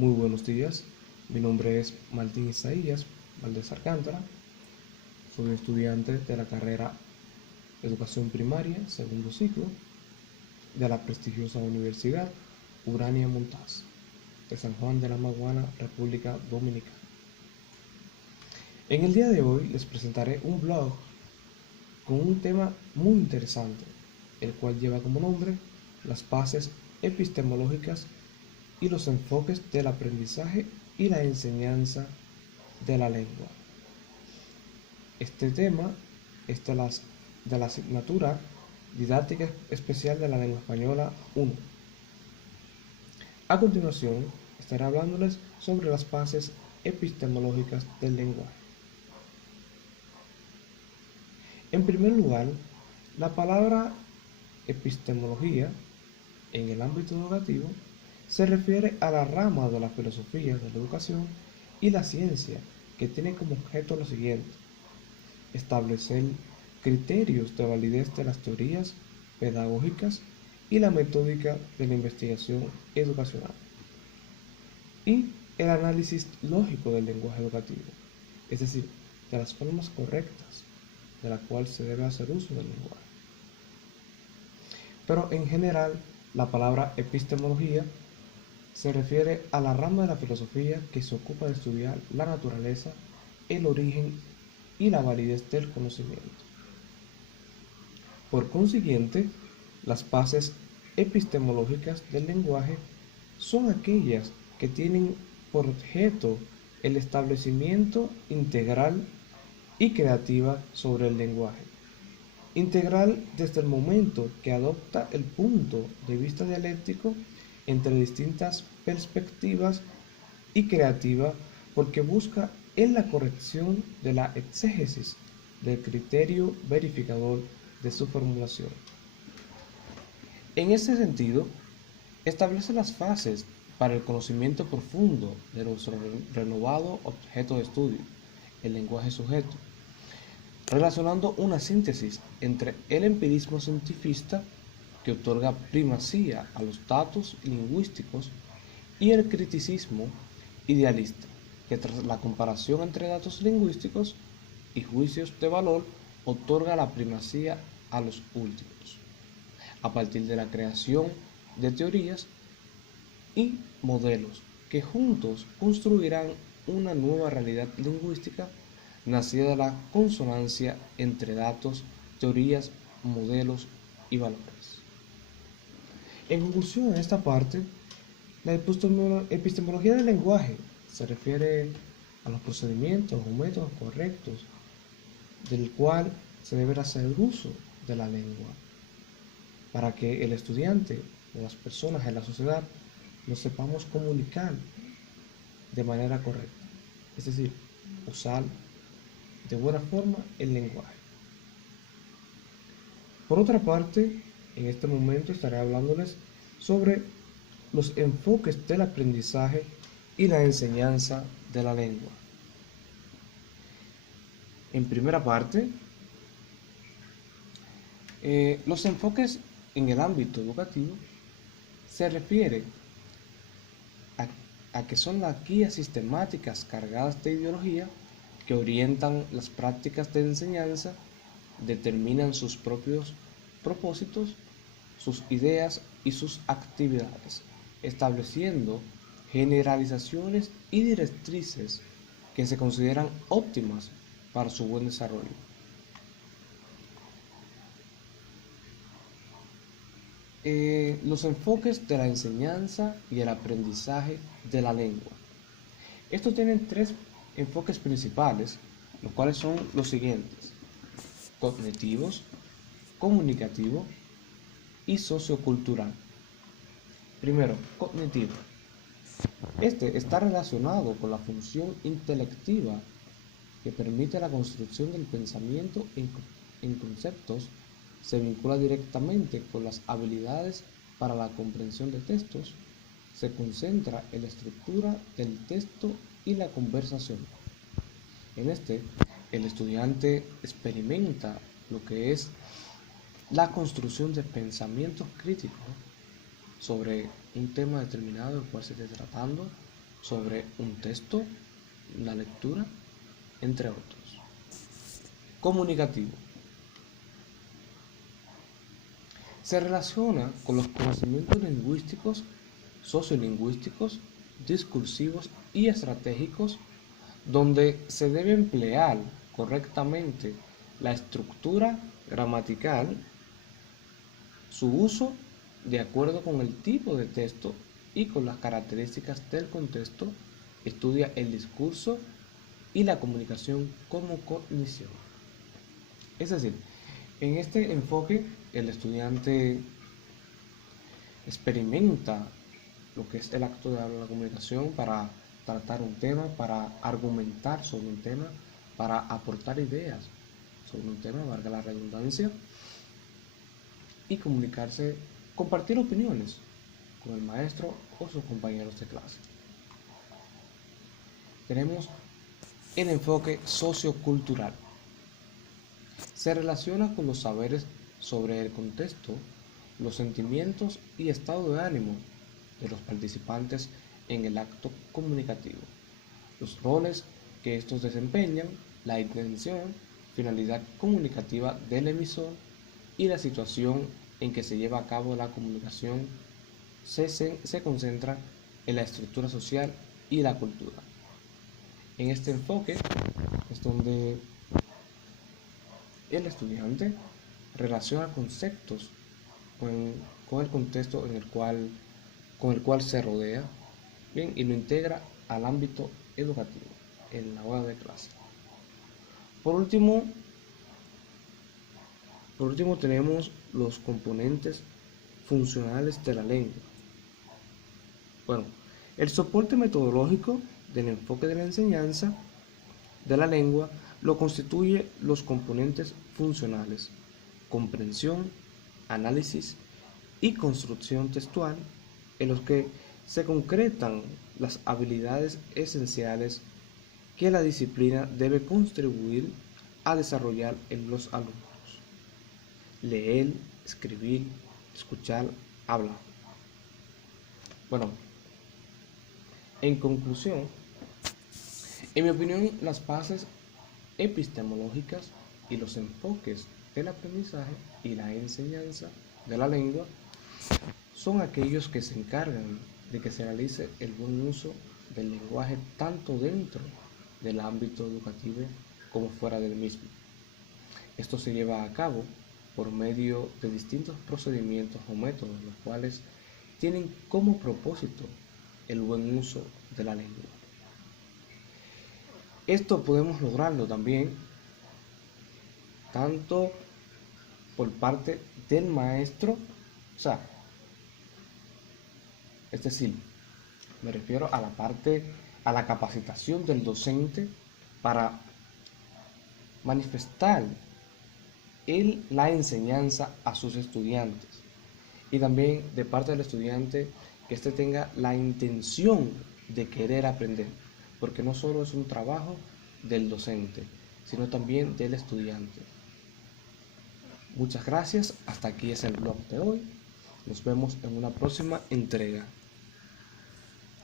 Muy buenos días, mi nombre es Martín Isaías Valdés Alcántara, soy estudiante de la carrera Educación Primaria, segundo ciclo, de la prestigiosa Universidad Urania Montaz, de San Juan de la Maguana, República Dominicana. En el día de hoy les presentaré un blog con un tema muy interesante, el cual lleva como nombre las bases epistemológicas y los enfoques del aprendizaje y la enseñanza de la lengua. Este tema es de la asignatura Didáctica Especial de la Lengua Española 1. A continuación, estaré hablándoles sobre las bases epistemológicas del lenguaje. En primer lugar, la palabra epistemología en el ámbito educativo se refiere a la rama de la filosofía de la educación y la ciencia que tiene como objeto lo siguiente: establecer criterios de validez de las teorías pedagógicas y la metódica de la investigación educacional, y el análisis lógico del lenguaje educativo, es decir, de las formas correctas de la cual se debe hacer uso del lenguaje. Pero en general, la palabra epistemología se refiere a la rama de la filosofía que se ocupa de estudiar la naturaleza, el origen y la validez del conocimiento. Por consiguiente, las bases epistemológicas del lenguaje son aquellas que tienen por objeto el establecimiento integral y creativa sobre el lenguaje. Integral desde el momento que adopta el punto de vista dialéctico entre distintas perspectivas, y creativa porque busca en la corrección de la exégesis del criterio verificador de su formulación. En ese sentido, establece las fases para el conocimiento profundo de nuestro renovado objeto de estudio, el lenguaje sujeto, relacionando una síntesis entre el empirismo cientifista, que otorga primacía a los datos lingüísticos, y el criticismo idealista, que tras la comparación entre datos lingüísticos y juicios de valor otorga la primacía a los últimos, a partir de la creación de teorías y modelos que juntos construirán una nueva realidad lingüística nacida de la consonancia entre datos, teorías, modelos y valores. En conclusión, en esta parte, la epistemología del lenguaje se refiere a los procedimientos o métodos correctos del cual se debe hacer uso de la lengua para que el estudiante o las personas en la sociedad nos sepamos comunicar de manera correcta, es decir, usar de buena forma el lenguaje. Por otra parte, en este momento estaré hablándoles sobre los enfoques del aprendizaje y la enseñanza de la lengua. En primera parte, los enfoques en el ámbito educativo se refiere a que son las guías sistemáticas cargadas de ideología que orientan las prácticas de enseñanza, determinan sus propios propósitos, sus ideas y sus actividades, estableciendo generalizaciones y directrices que se consideran óptimas para su buen desarrollo. Los enfoques de la enseñanza y el aprendizaje de la lengua. Estos tienen tres enfoques principales, los cuales son los siguientes: cognitivos, comunicativo y sociocultural. Primero, cognitivo. Este está relacionado con la función intelectiva que permite la construcción del pensamiento en conceptos, se vincula directamente con las habilidades para la comprensión de textos, se concentra en la estructura del texto y la conversación. En este, el estudiante experimenta lo que es la construcción de pensamientos críticos sobre un tema determinado del cual se esté tratando, sobre un texto, la lectura, entre otros. Comunicativo. Se relaciona con los conocimientos lingüísticos, sociolingüísticos, discursivos y estratégicos, donde se debe emplear correctamente la estructura gramatical, su uso de acuerdo con el tipo de texto y con las características del contexto, estudia el discurso y la comunicación como cognición. Es decir, en este enfoque el estudiante experimenta lo que es el acto de la comunicación para tratar un tema, para argumentar sobre un tema, para aportar ideas sobre un tema, valga la redundancia, y comunicarse, compartir opiniones con el maestro o sus compañeros de clase. Tenemos el enfoque sociocultural. Se relaciona con los saberes sobre el contexto, los sentimientos y estado de ánimo de los participantes en el acto comunicativo, los roles que estos desempeñan, la intención, finalidad comunicativa del emisor y la situación en que se lleva a cabo la comunicación se concentra en la estructura social y la cultura. En este enfoque es donde el estudiante relaciona conceptos con el contexto con el cual se rodea, bien, y lo integra al ámbito educativo en la hora de clase. Por último tenemos los componentes funcionales de la lengua. Bueno, el soporte metodológico del enfoque de la enseñanza de la lengua lo constituye los componentes funcionales: comprensión, análisis y construcción textual, en los que se concretan las habilidades esenciales que la disciplina debe contribuir a desarrollar en los alumnos: leer, escribir, escuchar, hablar. Bueno, en conclusión, en mi opinión, las bases epistemológicas y los enfoques del aprendizaje y la enseñanza de la lengua son aquellos que se encargan de que se realice el buen uso del lenguaje tanto dentro del ámbito educativo como fuera del mismo. Esto se lleva a cabo por medio de distintos procedimientos o métodos, los cuales tienen como propósito el buen uso de la lengua. Esto podemos lograrlo también tanto por parte del maestro, es decir, me refiero a a la capacitación del docente para manifestar la enseñanza a sus estudiantes, y también de parte del estudiante que éste tenga la intención de querer aprender, porque no solo es un trabajo del docente, sino también del estudiante. Muchas gracias, hasta aquí es el blog de hoy. Nos vemos en una próxima entrega.